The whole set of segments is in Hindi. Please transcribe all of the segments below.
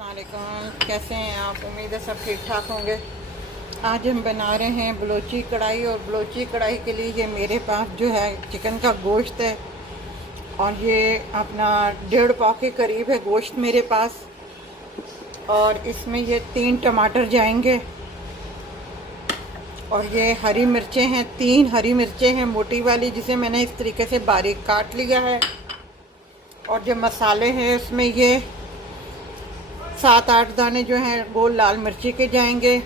अस्सलामुअलैकुम, कैसे हैं आप? उम्मीद है सब ठीक ठाक होंगे। आज हम बना रहे हैं बलोची कढ़ाई। और बलोची कढ़ाई के लिए ये मेरे पास जो है चिकन का गोश्त है, और ये अपना 1.5 पाव के करीब है गोश्त मेरे पास। और इसमें ये 3 टमाटर जाएंगे, और ये हरी मिर्चें हैं, 3 हरी मिर्चें हैं मोटी वाली, जिसे मैंने इस तरीके से बारीक काट लिया है। और जो मसाले हैं उसमें ये 7-8 दाने जो हैं गोल लाल मिर्ची के जाएंगे,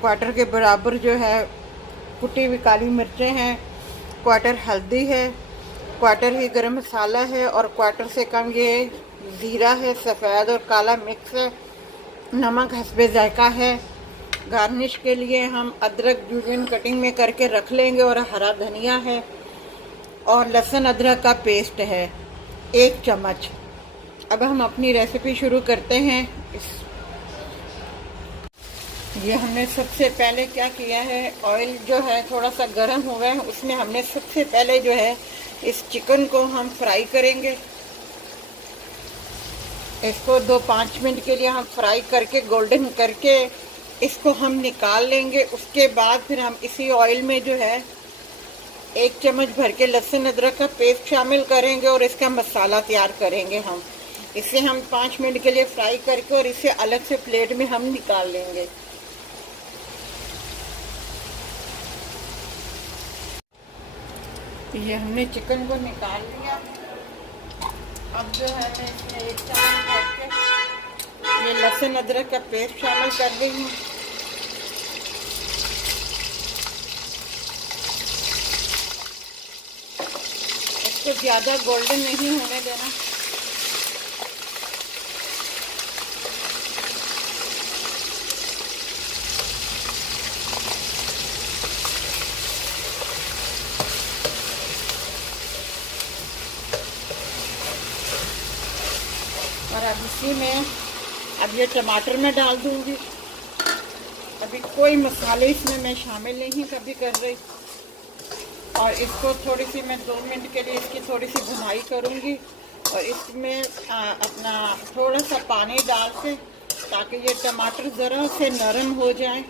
क्वार्टर के बराबर जो है कुटी हुई काली मिर्चें हैं, क्वार्टर हल्दी है, क्वार्टर ही गरम मसाला है, और क्वार्टर से कम ये ज़ीरा है, सफ़ेद और काला मिक्स है, नमक हस्बे जायका है। गार्निश के लिए हम अदरक जूलियन कटिंग में करके रख लेंगे, और हरा धनिया है, और लहसुन अदरक का पेस्ट है 1 चम्मच। अब हम अपनी रेसिपी शुरू करते हैं। ये हमने सबसे पहले क्या किया है, ऑयल जो है थोड़ा सा गर्म हुआ है, उसमें हमने सबसे पहले जो है इस चिकन को हम फ्राई करेंगे। इसको 2-5 मिनट के लिए हम फ्राई करके गोल्डन करके इसको हम निकाल लेंगे। उसके बाद फिर हम इसी ऑयल में जो है 1 चम्मच भर के लहसुन अदरक का पेस्ट शामिल करेंगे, और इसका मसाला तैयार करेंगे हम। इसे हम 5 मिनट के लिए फ्राई करके और इसे अलग से प्लेट में हम निकाल लेंगे। ये हमने चिकन को निकाल लिया। अब जो है मैं इसमें 1 चम्मच भर के ये लहसुन अदरक का पेस्ट शामिल कर रही हूँ। इसको ज़्यादा गोल्डन नहीं होने देना। और अब इसी में अब ये टमाटर मैं डाल दूंगी। अभी कोई मसाले इसमें मैं शामिल नहीं कभी कर रही, और इसको थोड़ी सी मैं 2 मिनट के लिए इसकी थोड़ी सी भुनाई करूंगी, और इसमें अपना थोड़ा सा पानी डाल के, ताकि ये टमाटर ज़रा से नरम हो जाए।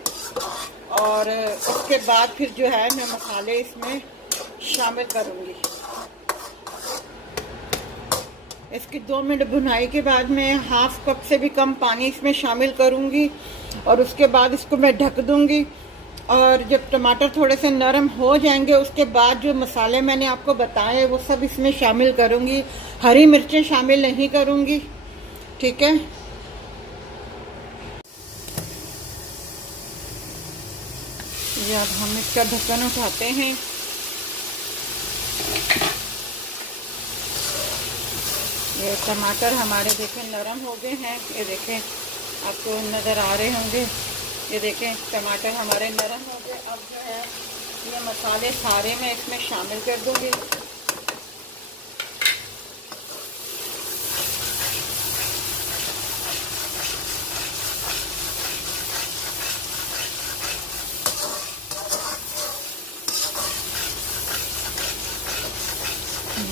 और उसके बाद फिर जो है मैं मसाले इसमें शामिल करूंगी। इसकी 2 मिनट भुनाई के बाद मैं 1/2 कप से भी कम पानी इसमें शामिल करूंगी, और उसके बाद इसको मैं ढक दूंगी। और जब टमाटर थोड़े से नरम हो जाएंगे, उसके बाद जो मसाले मैंने आपको बताए वो सब इसमें शामिल करूंगी। हरी मिर्चें शामिल नहीं करूंगी, ठीक है। ये अब हम इसका ढक्कन उठाते हैं। ये टमाटर हमारे देखें नरम हो गए हैं। ये देखें, आपको नज़र आ रहे होंगे। ये देखें टमाटर हमारे नरम हो गए। अब जो है ये मसाले सारे मैं इसमें शामिल कर दूंगी।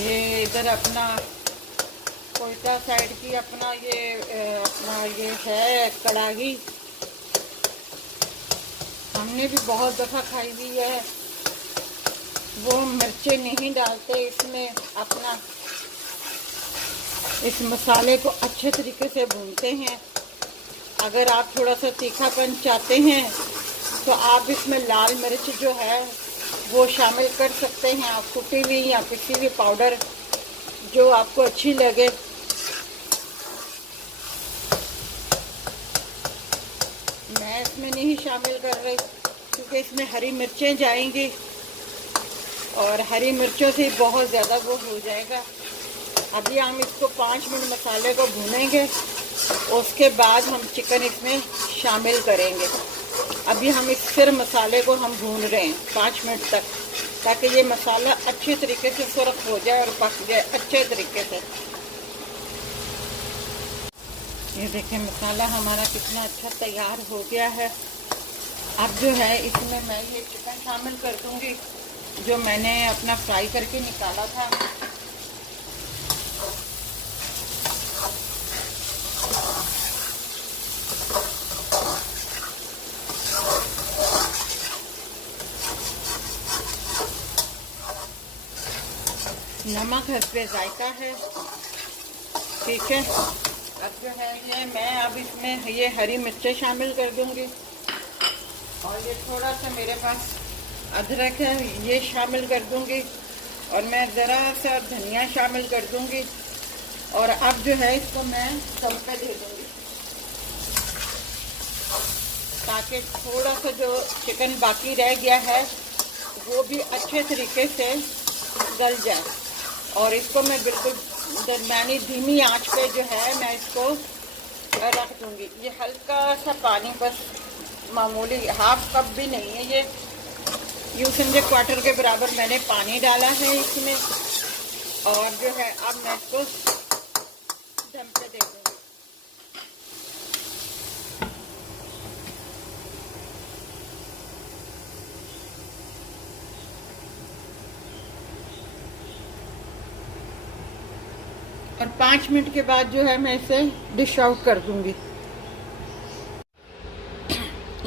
ये इधर अपना कोयटा साइड की अपना ये है कड़ाही, हमने भी बहुत दफ़ा खाई हुई है। वो मिर्चें नहीं डालते इसमें, अपना इस मसाले को अच्छे तरीके से भूनते हैं। अगर आप थोड़ा सा तीखापन चाहते हैं तो आप इसमें लाल मिर्च जो है वो शामिल कर सकते हैं, आप कुटी हुई या पिसी हुई पाउडर, जो आपको अच्छी लगे। मैं इसमें नहीं शामिल कर रही, क्योंकि इसमें हरी मिर्चें जाएंगी, और हरी मिर्चों से बहुत ज़्यादा वो हो जाएगा। अभी हम इसको 5 मिनट मसाले को भूनेंगे, उसके बाद हम चिकन इसमें शामिल करेंगे। अभी हम इस फिर मसाले को हम भून रहे हैं 5 मिनट तक, ताकि ये मसाला अच्छे तरीके से सुरख हो जाए और पक जाए अच्छे तरीके से। ये देखें मसाला हमारा कितना अच्छा तैयार हो गया है। अब जो है इसमें मैं ये चिकन शामिल कर दूंगी, जो मैंने अपना फ्राई करके निकाला था। नमक हस्बे जायका है। ठीक है, अब जो है ये मैं अब इसमें ये हरी मिर्चें शामिल कर दूंगी और ये थोड़ा सा मेरे पास अदरक है ये शामिल कर दूंगी और मैं ज़रा सा धनिया शामिल कर दूंगी और अब जो है इसको मैं दम पे दे दूंगी ताकि थोड़ा सा जो चिकन बाकी रह गया है वो भी अच्छे तरीके से गल जाए। और इसको मैं बिल्कुल दरमियानी धीमी आंच पे जो है मैं इसको रख दूंगी। ये हल्का सा पानी, बस मामूली हाफ कप भी नहीं है, ये यूँ समझे क्वार्टर के बराबर मैंने पानी डाला है इसमें। और जो है अब मैं इसको दम पे दे दूंगी। और 5 मिनट के बाद जो है मैं इसे डिश आउट कर दूंगी।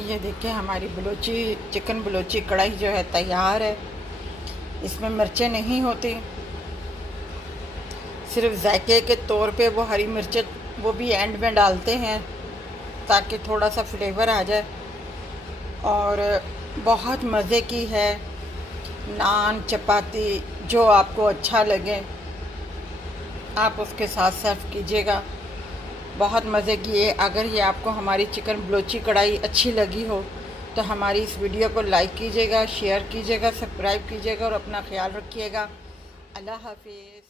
ये देखिए हमारी बलोची चिकन बलोची कढ़ाई जो है तैयार है। इसमें मिर्चें नहीं होती, सिर्फ जायके के तौर पे वो हरी मिर्चें वो भी एंड में डालते हैं ताकि थोड़ा सा फ्लेवर आ जाए। और बहुत मज़े की है, नान चपाती जो आपको अच्छा लगे आप उसके साथ सर्व कीजिएगा। बहुत मज़े की है। अगर ये आपको हमारी चिकन बलोची कढ़ाई अच्छी लगी हो तो हमारी इस वीडियो को लाइक कीजिएगा, शेयर कीजिएगा, सब्सक्राइब कीजिएगा और अपना ख्याल रखिएगा। अल्लाह हाफिज़।